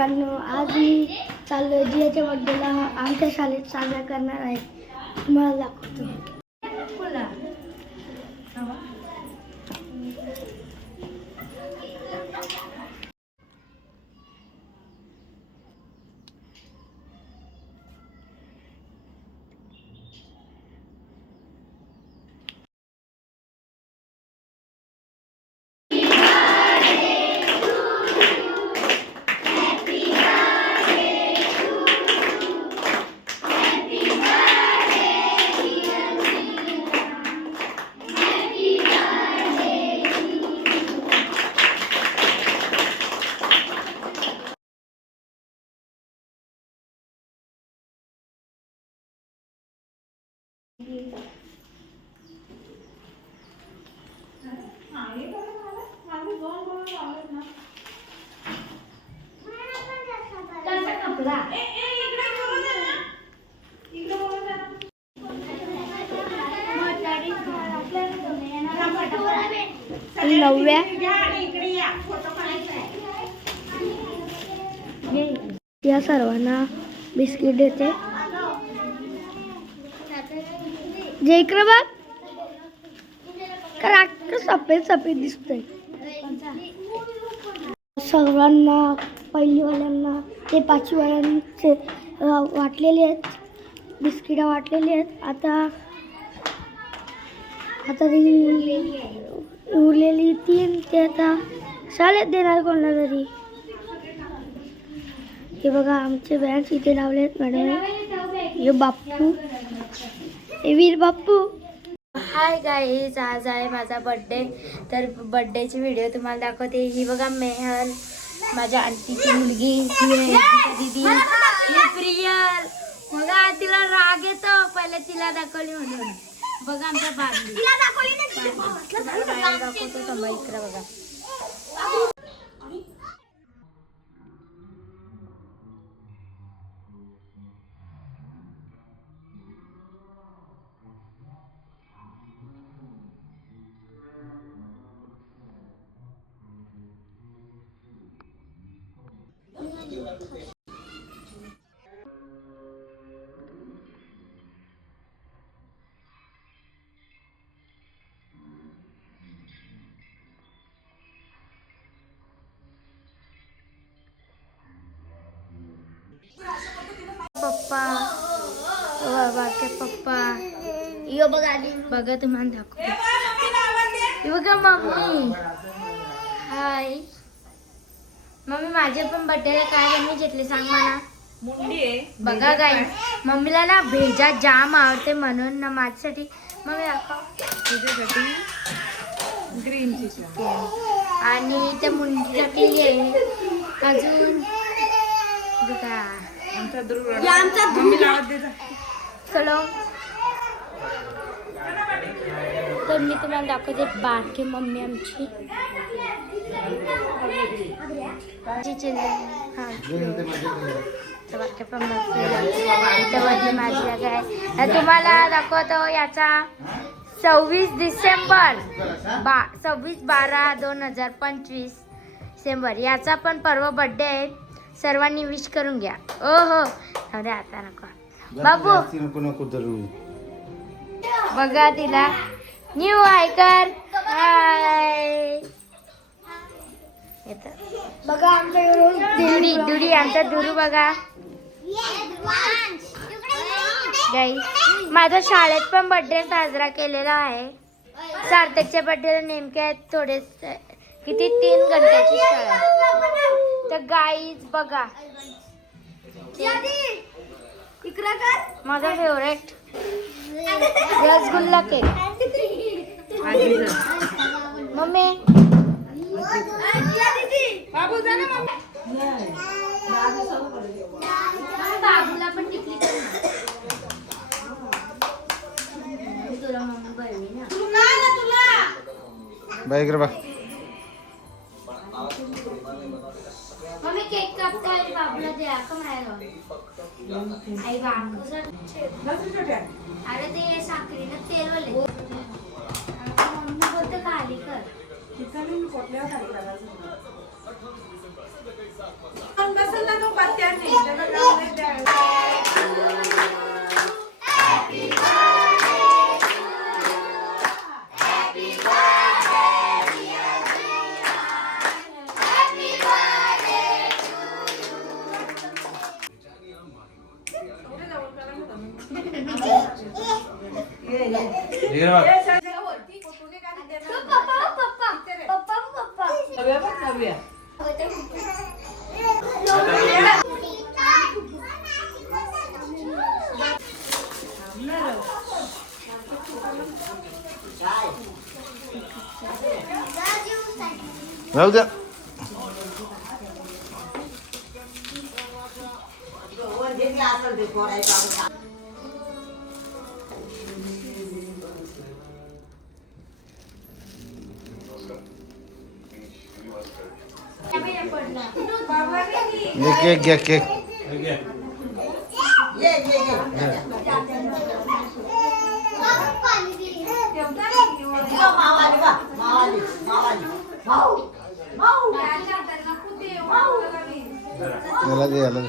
मित्रांनो, आज मी चाललोय जियाच्या बर्थडेला आमच्या शाळेत साजरा करणार आहे. तुम्हाला दाखवतो. नवव्या या सर्वांना बिस्किट देते. जयकर बाग सफेद सफेद दिसतंय. सर्वांना पहिलीवाल्यांना ते पाचवीवाल्यांचे वाटलेले आहेत, बिस्किटं वाटलेली आहेत. आता उरलेली 3 ते आता शाळेत देणार कोणाला तरी. हे बघा आमचे बँड्स इथे लावले आहेत मॅडम. हे बाप्पू, हे वीर बाप्पू. हाय गाईज, आज आहे माझा बर्थडे. तर बर्थडेची व्हिडिओ तुम्हाला दाखवते. ही बघा मेहल, माझ्या आंटीची मुलगी, ही दीदी, ही प्रियल. बघा तिला राग येतो, पहिले तिला दाखवली म्हणून. बघा आमच्या बारली दाखवतो थांबा, इकडे बघा. पप्पा, बाबाचे पप्पा, यो बघा बघा तुम्हाला दाखवतो. बघा मम्मी. हाय मम्मी, माझे पण बर्थडे काय मम्मी घेतले सांग मला. बघा काय, मम्मीला ना भेजा जाम आवडते म्हणून ना माझ्यासाठी मम्मी तुझ्यासाठी ग्रीन चिकन आणि त्या मुंडीसाठी अजून बघा चलो. तर मी तुम्हाला दाखवते बारकी मम्मी आमची. तुम्हाला दाखवतो याचा 26 डिसेंबर 26/12/2025 डिसेंबर याचा पण परवा बर्थडे आहे. सर्वांनी विश करून घ्या. ओहो अरे आता नको बाबू. बघा तिला न्यू आयकर. हाय बघा आमच्या दुडी दुडी आमचा दुरू बघा. गाई माझ्या शाळेत पण बर्थडे साजरा केलेला आहे. सार्थकच्या बर्थडेला नेमके आहेत थोडे किती 3 घंट्याची शाळा. तर गाईज बघा माझा फेवरेट रसगुल्ला केक. मम्मी बाबूला पण टिकली तुला मम्मी बरवी ना. मम्मी केक कापताय बाबूला द्या का मायला. आई बाबू अरे ते साखरेनं तेल वाले मम्मी बोलते खाली कर. राहू द्या. केक घ्या केक. याला दे याला दे.